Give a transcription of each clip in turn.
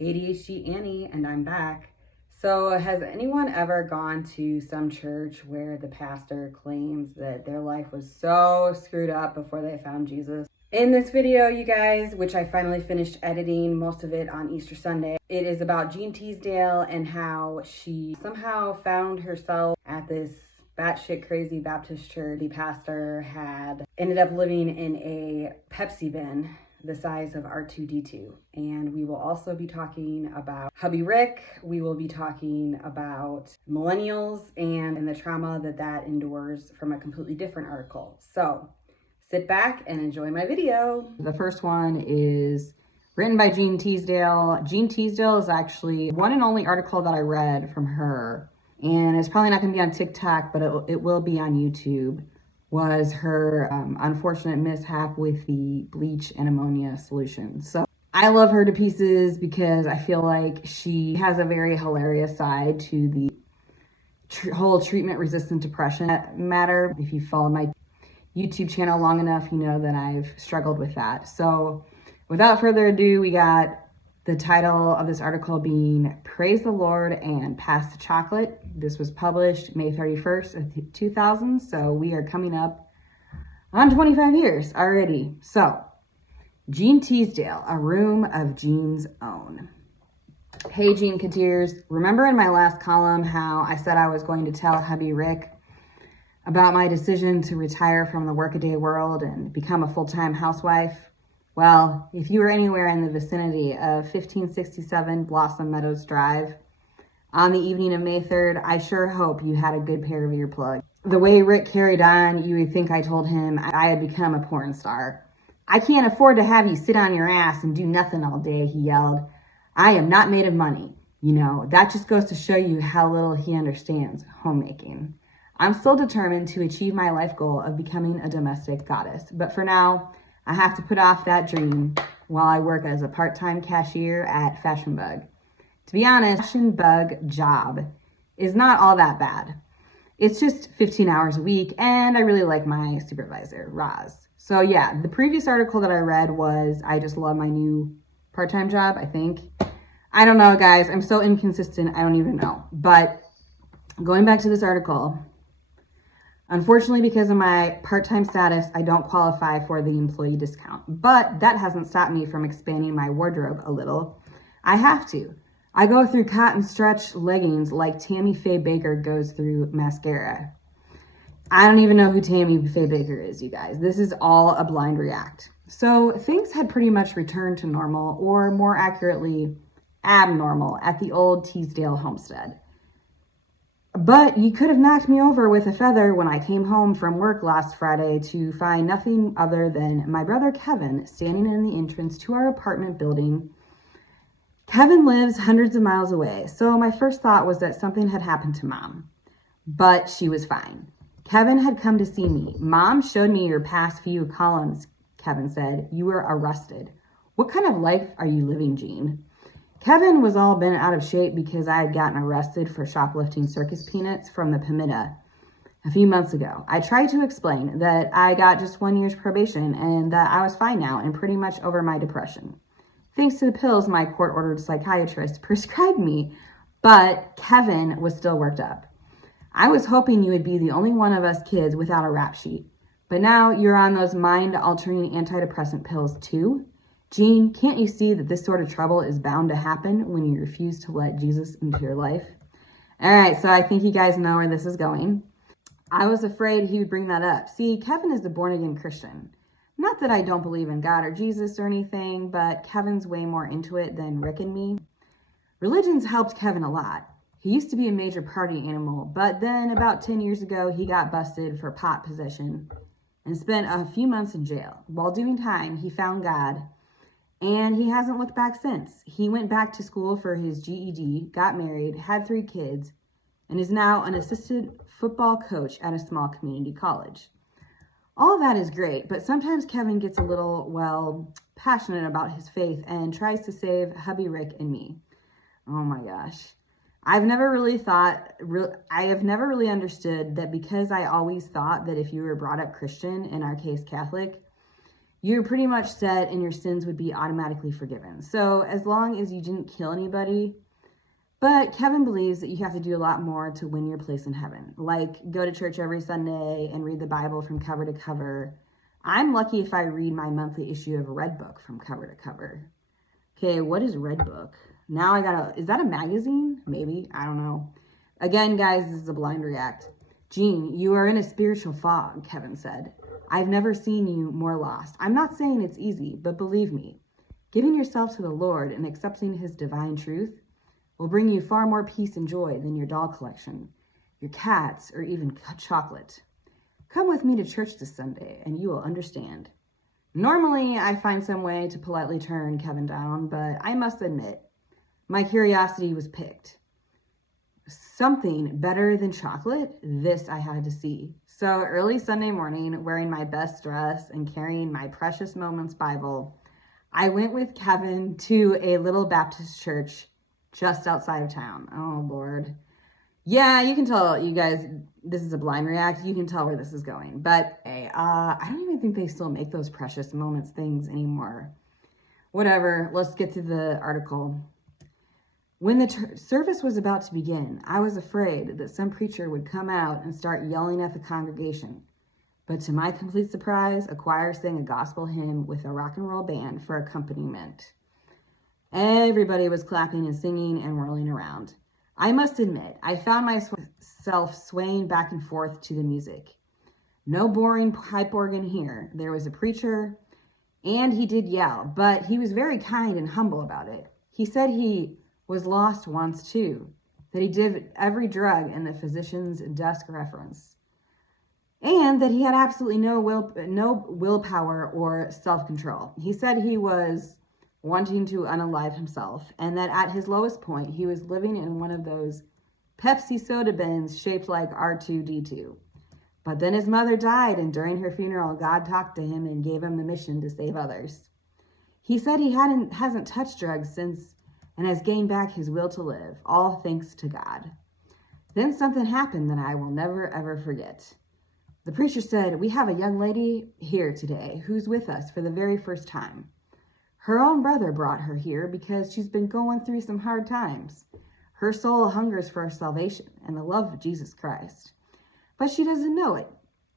ADHD Annie, and I'm back. So, has anyone ever gone to some church where the pastor claims that their life was so screwed up before they found Jesus? In this video, you guys, which I finally finished editing, most of it on Easter Sunday, it is about Jean Teasdale and how she somehow found herself at this batshit crazy Baptist church. The pastor had ended up living in a Pepsi bin the size of R2-D2. And we will also be talking about hubby Rick. We will be talking about millennials and the trauma that endures from a completely different article. So sit back and enjoy my video. The first one is written by Jean Teasdale. Jean Teasdale is actually one and only article that I read from her. And it's probably not gonna be on TikTok, but it will be on YouTube. Was her unfortunate mishap with the bleach and ammonia solution. So I love her to pieces because I feel like she has a very hilarious side to the whole treatment-resistant depression matter. If you follow my YouTube channel long enough, you know that I've struggled with that. So without further ado, we got the title of this article being Praise the Lord and Pass the Chocolate. This was published May 31st of 2000. So we are coming up on 25 years already. So Jean Teasdale, a room of Jean's own. Hey Jean Kateers, remember in my last column how I said I was going to tell hubby Rick about my decision to retire from the workaday world and become a full-time housewife? Well, if you were anywhere in the vicinity of 1567 Blossom Meadows Drive on the evening of May 3rd, I sure hope you had a good pair of earplugs. The way Rick carried on, you would think I told him I had become a porn star. I can't afford to have you sit on your ass and do nothing all day, he yelled. I am not made of money. You know, that just goes to show you how little he understands homemaking. I'm still determined to achieve my life goal of becoming a domestic goddess, but for now, I have to put off that dream while I work as a part-time cashier at Fashion Bug. To be honest, Fashion Bug job is not all that bad. It's just 15 hours a week, and I really like my supervisor, Roz. So yeah, the previous article that I read was, I just love my new part-time job, I think. I don't know, guys. I'm so inconsistent, I don't even know. But going back to this article, unfortunately, because of my part-time status, I don't qualify for the employee discount, but that hasn't stopped me from expanding my wardrobe a little. I have to. I go through cotton stretch leggings like Tammy Faye Baker goes through mascara. I don't even know who Tammy Faye Baker is, you guys. This is all a blind react. So things had pretty much returned to normal, or more accurately, abnormal at the old Teasdale homestead. But you could have knocked me over with a feather when I came home from work last Friday to find nothing other than my brother Kevin standing in the entrance to our apartment building. Kevin lives hundreds of miles away, so my first thought was that something had happened to Mom. But she was fine. Kevin had come to see me. Mom showed me your past few columns, Kevin said. You were arrested. What kind of life are you living, Jean? Kevin was all bent out of shape because I had gotten arrested for shoplifting circus peanuts from the Pimida a few months ago. I tried to explain that I got just 1 year's probation and that I was fine now and pretty much over my depression, thanks to the pills my court-ordered psychiatrist prescribed me, but Kevin was still worked up. I was hoping you would be the only one of us kids without a rap sheet, but now you're on those mind-altering antidepressant pills too? Jean, can't you see that this sort of trouble is bound to happen when you refuse to let Jesus into your life? All right, so I think you guys know where this is going. I was afraid he would bring that up. See, Kevin is a born-again Christian. Not that I don't believe in God or Jesus or anything, but Kevin's way more into it than Rick and me. Religion's helped Kevin a lot. He used to be a major party animal, but then about 10 years ago, he got busted for pot possession and spent a few months in jail. While doing time, he found God, and he hasn't looked back since. He went back to school for his GED, got married, had 3 kids, and is now an assistant football coach at a small community college. All of that is great, but sometimes Kevin gets a little, well, passionate about his faith and tries to save hubby Rick and me. Oh my gosh. I have never really understood that because I always thought that if you were brought up Christian, in our case Catholic, you're pretty much set and your sins would be automatically forgiven. So as long as you didn't kill anybody. But Kevin believes that you have to do a lot more to win your place in heaven, like go to church every Sunday and read the Bible from cover to cover. I'm lucky if I read my monthly issue of Red Book from cover to cover. Okay, what is Red Book? Now is that a magazine? Maybe, I don't know. Again, guys, this is a blind react. Jean, you are in a spiritual fog, Kevin said. I've never seen you more lost. I'm not saying it's easy, but believe me, giving yourself to the Lord and accepting his divine truth will bring you far more peace and joy than your doll collection, your cats, or even chocolate. Come with me to church this Sunday, and you will understand. Normally, I find some way to politely turn Kevin down, but I must admit, my curiosity was piqued. Something better than chocolate? This I had to see. So early Sunday morning, wearing my best dress and carrying my Precious Moments Bible, I went with Kevin to a little Baptist church just outside of town. Oh, Lord. Yeah, you can tell, you guys, this is a blind react. You can tell where this is going. But I don't even think they still make those Precious Moments things anymore. Whatever, let's get to the article. When the service was about to begin, I was afraid that some preacher would come out and start yelling at the congregation. But to my complete surprise, a choir sang a gospel hymn with a rock and roll band for accompaniment. Everybody was clapping and singing and whirling around. I must admit, I found myself swaying back and forth to the music. No boring pipe organ here. There was a preacher, and he did yell, but he was very kind and humble about it. He said he was lost once too, that he did every drug in the physician's desk reference, and that he had absolutely no willpower or self-control. He said he was wanting to unalive himself, and that at his lowest point, he was living in one of those Pepsi soda bins shaped like R2-D2. But then his mother died, and during her funeral, God talked to him and gave him the mission to save others. He said he hasn't touched drugs since and has gained back his will to live, all thanks to God. Then something happened that I will never, ever forget. The preacher said, "We have a young lady here today who's with us for the very first time. Her own brother brought her here because she's been going through some hard times. Her soul hungers for salvation and the love of Jesus Christ. But she doesn't know it.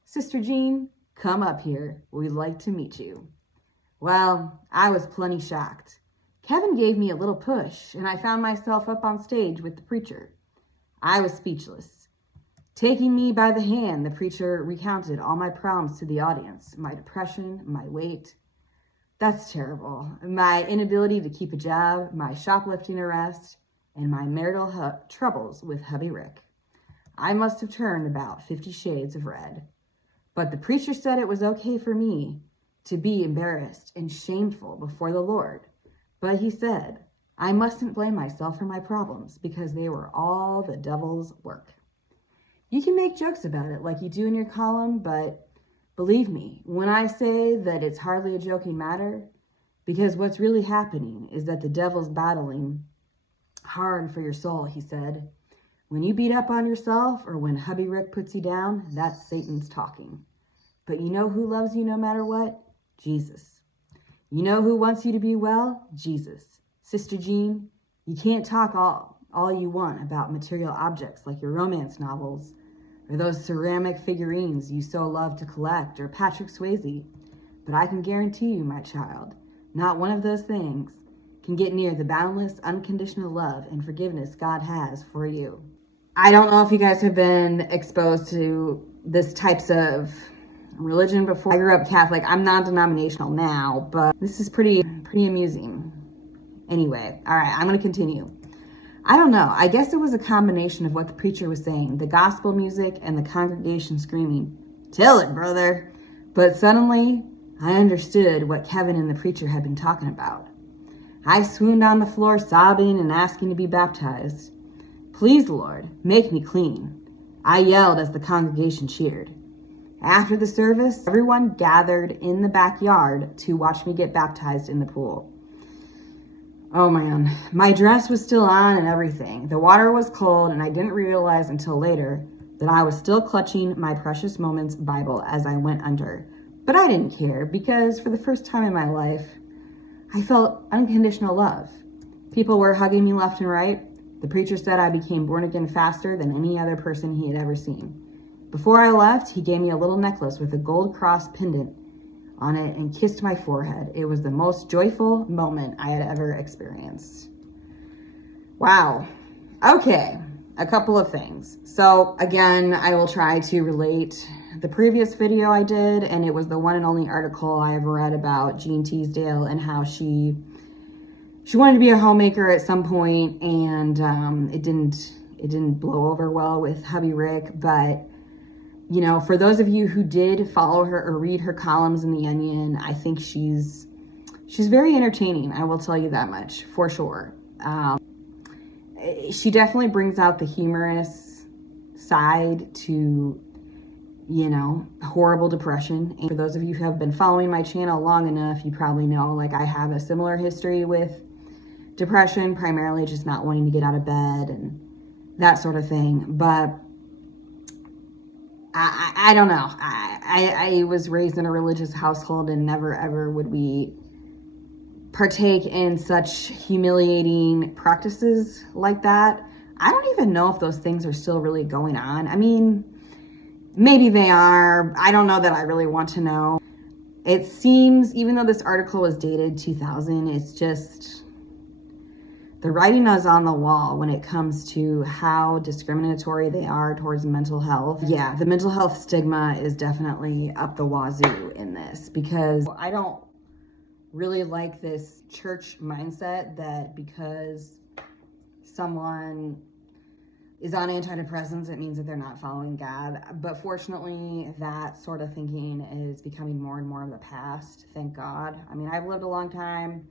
Sister Jean, come up here. We'd like to meet you." Well, I was plenty shocked. Kevin gave me a little push, and I found myself up on stage with the preacher. I was speechless. Taking me by the hand, the preacher recounted all my problems to the audience, my depression, my weight. That's terrible. My inability to keep a job, my shoplifting arrest, and my marital troubles with hubby Rick. I must have turned about 50 shades of red. But the preacher said it was okay for me to be embarrassed and shameful before the Lord. But he said, I mustn't blame myself for my problems because they were all the devil's work. You can make jokes about it like you do in your column, but believe me when I say that it's hardly a joking matter, because what's really happening is that the devil's battling hard for your soul, he said. When you beat up on yourself or when hubby Rick puts you down, that's Satan's talking. But you know who loves you no matter what? Jesus. You know who wants you to be well? Jesus. Sister Jean, you can't talk all you want about material objects like your romance novels or those ceramic figurines you so love to collect or Patrick Swayze. But I can guarantee you, my child, not one of those things can get near the boundless, unconditional love and forgiveness God has for you. I don't know if you guys have been exposed to this types of religion before. I grew up Catholic. I'm non-denominational now, but this is pretty amusing. Anyway, all right, I'm going to continue. I don't know. I guess it was a combination of what the preacher was saying, the gospel music and the congregation screaming, "Tell it, brother." But suddenly, I understood what Kevin and the preacher had been talking about. I swooned on the floor sobbing and asking to be baptized. "Please, Lord, make me clean," I yelled as the congregation cheered. After the service, everyone gathered in the backyard to watch me get baptized in the pool. Oh man, my dress was still on and everything. The water was cold and I didn't realize until later that I was still clutching my Precious Moments Bible as I went under. But I didn't care because for the first time in my life, I felt unconditional love. People were hugging me left and right. The preacher said I became born again faster than any other person he had ever seen. Before I left, he gave me a little necklace with a gold cross pendant on it and kissed my forehead. It was the most joyful moment I had ever experienced. Wow. Okay, a couple of things. So again, I will try to relate the previous video I did, and it was the one and only article I ever read about Jean Teasdale and how she wanted to be a homemaker at some point, and it didn't blow over well with hubby Rick. But you know, for those of you who did follow her or read her columns in The Onion, I think she's very entertaining. I will tell you that much for sure. She definitely brings out the humorous side to, you know, horrible depression. And for those of you who have been following my channel long enough, you probably know, like, I have a similar history with depression, primarily just not wanting to get out of bed and that sort of thing. But I don't know. I was raised in a religious household, and never ever would we partake in such humiliating practices like that. I don't even know if those things are still really going on. I mean, maybe they are. I don't know that I really want to know. It seems, even though this article was dated 2000, it's just, the writing is on the wall when it comes to how discriminatory they are towards mental health. Yeah, the mental health stigma is definitely up the wazoo in this, because I don't really like this church mindset that because someone is on antidepressants, it means that they're not following God. But fortunately, that sort of thinking is becoming more and more of the past, thank God. I mean, I've lived a long time,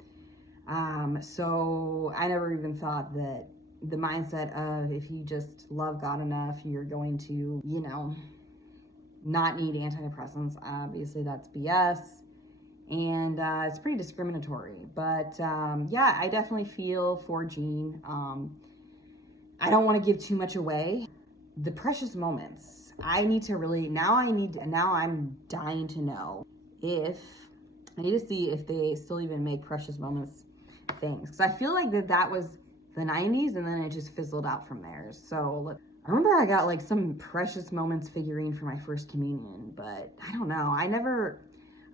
so I never even thought that the mindset of if you just love God enough, you're going to, you know, not need antidepressants. Obviously, that's BS. And it's pretty discriminatory. But yeah, I definitely feel for Jean. I don't want to give too much away. The precious moments. I need to really, now I'm dying to know if, I need to see if they still even make precious moments things. Because I feel like that was the 90s, and then it just fizzled out from there. So I remember I got like some precious moments figurine for my first communion, but I don't know.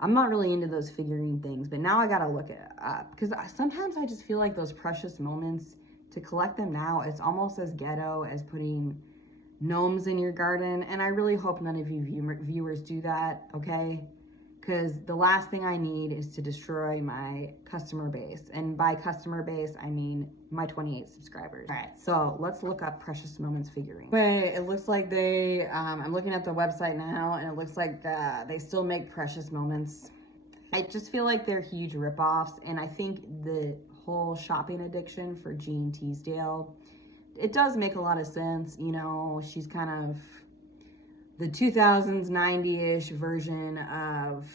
I'm not really into those figurine things, but now I gotta look it up, because sometimes I just feel like those precious moments, to collect them now, it's almost as ghetto as putting gnomes in your garden. And I really hope none of you viewers do that, okay? Because the last thing I need is to destroy my customer base. And by customer base, I mean my 28 subscribers. All right, so let's look up Precious Moments figurine. Wait, it looks like they, I'm looking at the website now, and it looks like they still make Precious Moments. I just feel like they're huge ripoffs, and I think the whole shopping addiction for Jean Teasdale, it does make a lot of sense. You know, she's kind of the 2000s, 90-ish version of,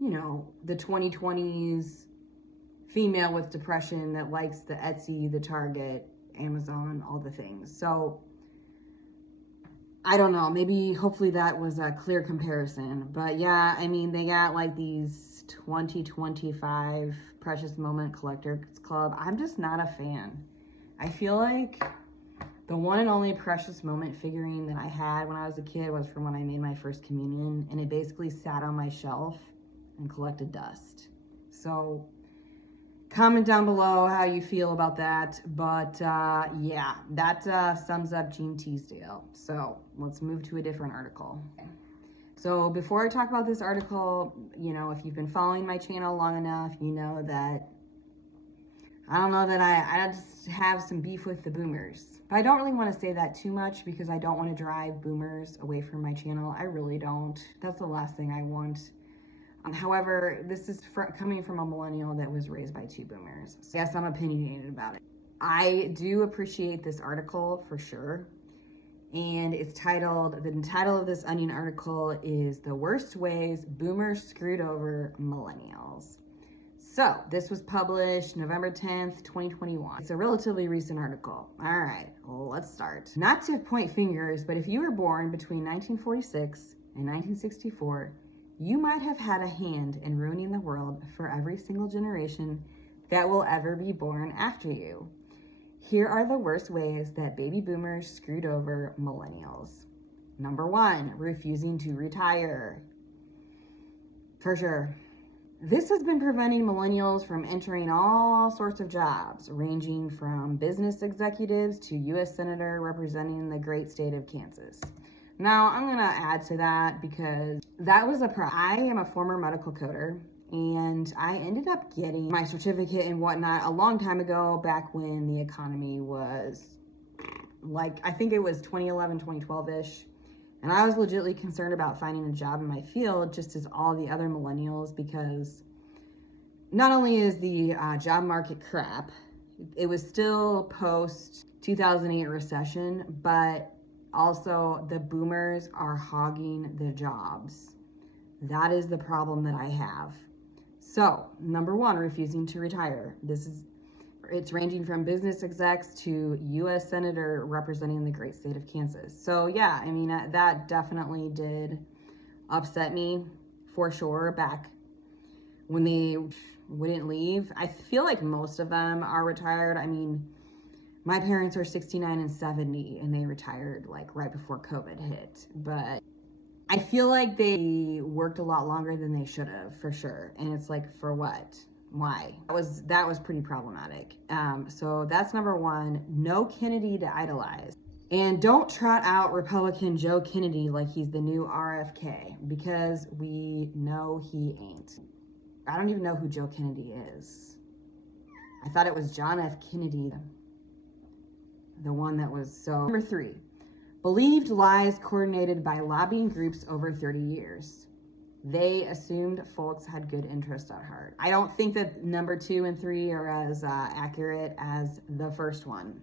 you know, the 2020s female with depression that likes the Etsy, the Target, Amazon, all the things. So I don't know, maybe hopefully that was a clear comparison. But yeah, I mean, they got like these 2025 Precious Moment Collectors Club. I'm just not a fan. I feel like the one and only Precious Moment figurine that I had when I was a kid was from when I made my first communion, and it basically sat on my shelf and collected dust. So comment down below how you feel about that. But yeah, that sums up Jean Teasdale. So let's move to a different article. Okay. So before I talk about this article, you know, if you've been following my channel long enough, you know that I don't know that I just have some beef with the boomers. But I don't really want to say that too much, because I don't want to drive boomers away from my channel. I really don't. That's the last thing I want. However, this is coming from a millennial that was raised by two boomers. So yes, I'm opinionated about it. I do appreciate this article for sure. And it's titled, the title of this Onion article is "The Worst Ways Boomers Screwed Over Millennials." So this was published November 10th, 2021. It's a relatively recent article. All right, well, let's start. Not to point fingers, but if you were born between 1946 and 1964, you might have had a hand in ruining the world for every single generation that will ever be born after you. Here are the worst ways that baby boomers screwed over millennials. Number 1, refusing to retire. For sure. This has been preventing millennials from entering all sorts of jobs, ranging from business executives to U.S. Senator representing the great state of Kansas. Now, I'm going to add to that because that was a problem. I am a former medical coder, and I ended up getting my certificate and whatnot a long time ago, back when the economy was like, I think it was 2011, 2012-ish. And I was legitimately concerned about finding a job in my field, just as all the other millennials, because not only is the job market crap, it was still post 2008 recession, but also the boomers are hogging the jobs. That is the problem that I have. So, number 1, refusing to retire. It's ranging from business execs to U.S. Senator representing the great state of Kansas. So yeah, I mean, that definitely did upset me for sure back when they wouldn't leave. I feel like most of them are retired. I mean, my parents are 69 and 70 and they retired like right before COVID hit. But I feel like they worked a lot longer than they should have, for sure. And it's like, for what? Why? That was pretty problematic. So that's number 1. No Kennedy to idolize. And don't trot out Republican Joe Kennedy like he's the new RFK, because we know he ain't. I don't even know who Joe Kennedy is. I thought it was John F. Kennedy, the one that was so. Number 3, believed lies coordinated by lobbying groups over 30 years. They assumed folks had good interest at heart. I don't think that number 2 and 3 are as accurate as the first one.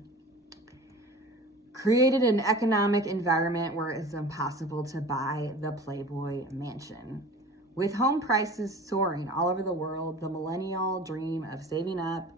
Created an economic environment where it's impossible to buy the Playboy mansion. With home prices soaring all over the world, the millennial dream of saving up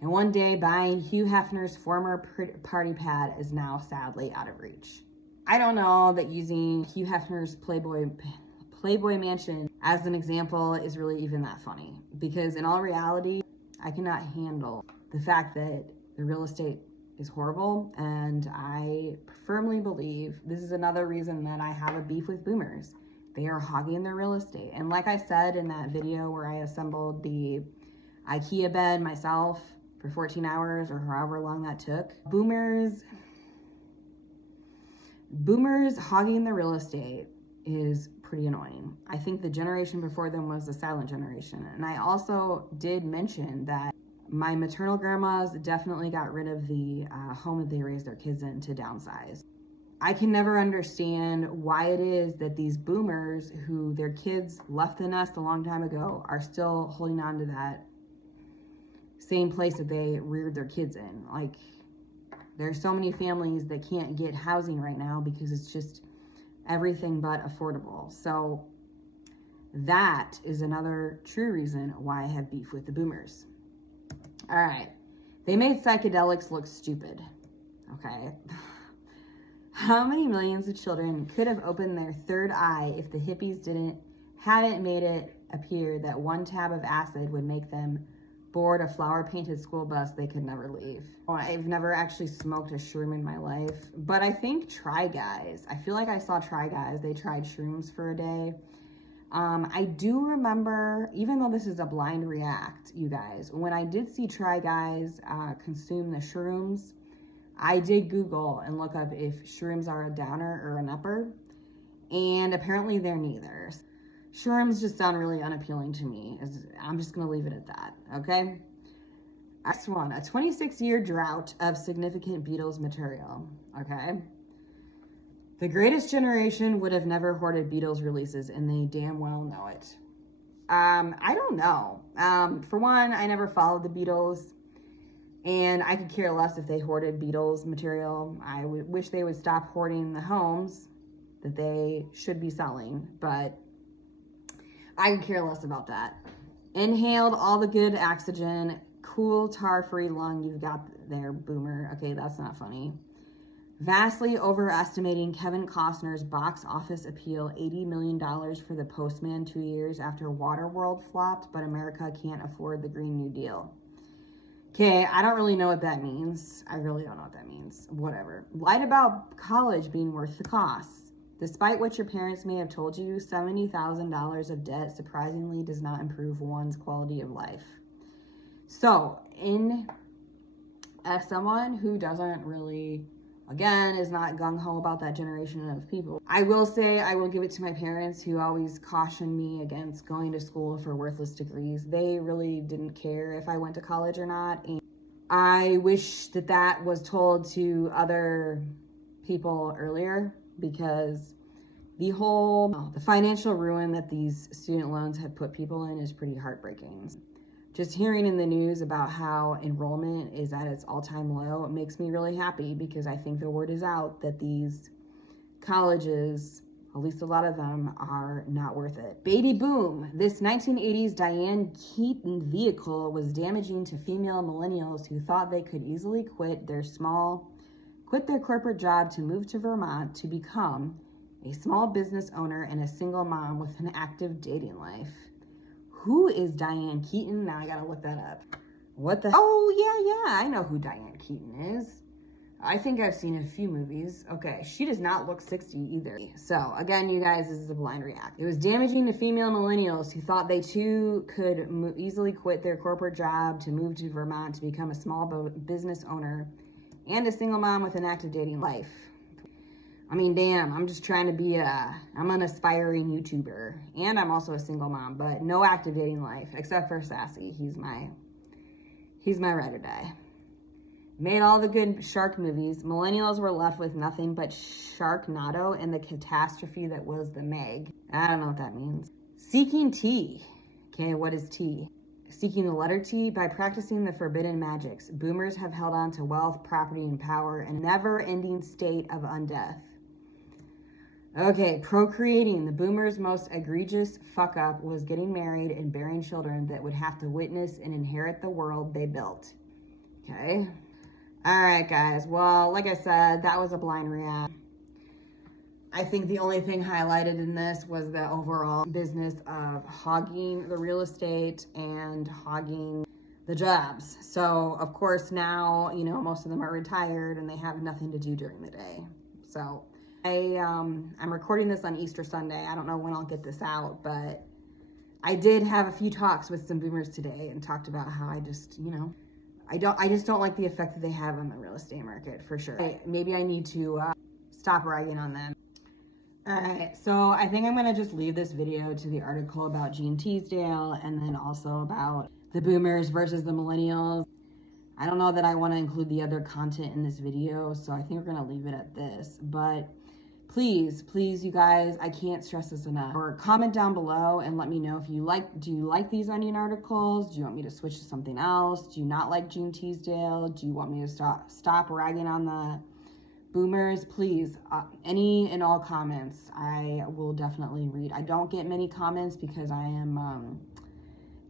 and one day buying Hugh Hefner's former party pad is now sadly out of reach. I don't know that using Hugh Hefner's Playboy mansion as an example is really even that funny, because in all reality, I cannot handle the fact that the real estate is horrible, and I firmly believe this is another reason that I have a beef with boomers. They are hogging their real estate. And like I said in that video where I assembled the IKEA bed myself for 14 hours or however long that took, boomers hogging the real estate is pretty annoying. I think the generation before them was the silent generation. And I also did mention that my maternal grandmas definitely got rid of the home that they raised their kids in to downsize. I can never understand why it is that these boomers who their kids left the nest a long time ago are still holding on to that same place that they reared their kids in. Like, there's so many families that can't get housing right now because it's just everything but affordable. So that is another true reason why I have beef with the boomers. All right. They made psychedelics look stupid. Okay. How many millions of children could have opened their third eye if the hippies hadn't made it appear that one tab of acid would make them board a flower-painted school bus they could never leave? Well, I've never actually smoked a shroom in my life, but I think Try Guys. I feel like I saw Try Guys. They tried shrooms for a day. I do remember, even though this is a blind react, you guys, when I did see Try Guys consume the shrooms, I did Google and look up if shrooms are a downer or an upper, and apparently they're neither. Shrooms just sound really unappealing to me. I'm just going to leave it at that, okay? Next one, a 26-year drought of significant Beatles material, okay? The greatest generation would have never hoarded Beatles releases, and they damn well know it. I don't know. For one, I never followed the Beatles, and I could care less if they hoarded Beatles material. I wish they would stop hoarding the homes that they should be selling, but I could care less about that. Inhaled all the good oxygen, cool tar-free lung you've got there, boomer. Okay, that's not funny. vastly overestimating Kevin Costner's box office appeal, $80 million for The Postman 2 years after Waterworld flopped, but America can't afford the Green New Deal. Okay, I don't really know what that means. I really don't know what that means. Whatever. Lied about college being worth the cost. Despite what your parents may have told you, $70,000 of debt surprisingly does not improve one's quality of life. So, as someone who doesn't really, again, is not gung-ho about that generation of people, I will say, I will give it to my parents who always cautioned me against going to school for worthless degrees. They really didn't care if I went to college or not. And I wish that was told to other people earlier, because the financial ruin that these student loans have put people in is pretty heartbreaking. Just hearing in the news about how enrollment is at its all-time low, it makes me really happy, because I think the word is out that these colleges, at least a lot of them, are not worth it. Baby boom. This 1980s Diane Keaton vehicle was damaging to female millennials who thought they could easily quit their corporate job to move to Vermont to become a small business owner and a single mom with an active dating life. Who is Diane Keaton? Now I gotta look that up. Oh, yeah, I know who Diane Keaton is. I think I've seen a few movies. Okay, she does not look 60 either. So, again, you guys, this is a blind react. It was damaging to female millennials who thought they too could easily quit their corporate job to move to Vermont to become a small business owner and a single mom with an active dating life. I mean, damn, I'm just trying to be I'm an aspiring YouTuber, and I'm also a single mom, but no active dating life, except for Sassy. He's my ride or die. Made all the good shark movies. Millennials were left with nothing but Sharknado and the catastrophe that was the Meg. I don't know what that means. Seeking tea. Okay, what is tea? Seeking the letter T. By practicing the forbidden magics, boomers have held on to wealth, property, and power in a never-ending state of undeath. Okay, procreating. The boomers' most egregious fuck-up was getting married and bearing children that would have to witness and inherit the world they built. Okay. All right, guys. Well, like I said, that was a blind react. I think the only thing highlighted in this was the overall business of hogging the real estate and hogging the jobs. So, of course, now, most of them are retired and they have nothing to do during the day. So, I'm recording this on Easter Sunday. I don't know when I'll get this out, but I did have a few talks with some boomers today and talked about how I just, I just don't like the effect that they have on the real estate market, for sure. Maybe I need to stop ragging on them. All right, so I think I'm gonna just leave this video to the article about Gene Teasdale and then also about the boomers versus the millennials. I don't know that I wanna include the other content in this video, so I think we're gonna leave it at this, but please, you guys, I can't stress this enough. Or comment down below and let me know if do you like these onion articles? Do you want me to switch to something else? Do you not like Gene Teasdale? Do you want me to stop ragging on the boomers? Please, any and all comments, I will definitely read. I don't get many comments because I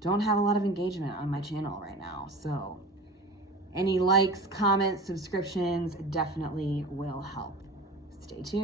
don't have a lot of engagement on my channel right now. So any likes, comments, subscriptions definitely will help. Stay tuned.